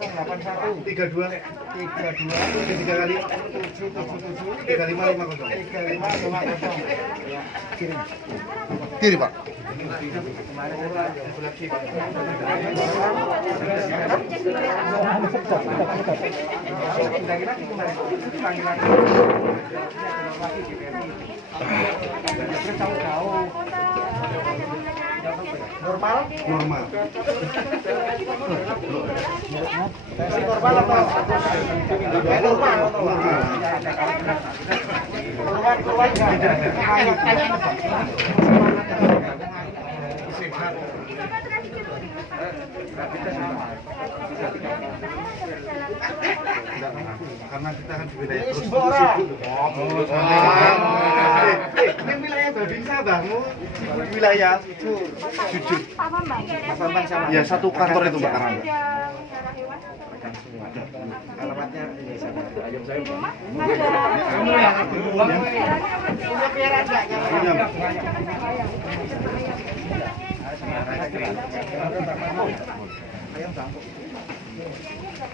081 32 tiga kali 777 3550. ya, kirim. Kiri, Pak. Kira-kira kemarin panggilan jauh-jauh normal Normal. versi normal apa keluar Karena kita kan di wilayah terus. Ini wilayah Babing Sabahmu di wilayah jujur. Ya satu kantor itu Mbak Karamba. alamatnya ini sana ayam saya Punya Mbak. ayam campur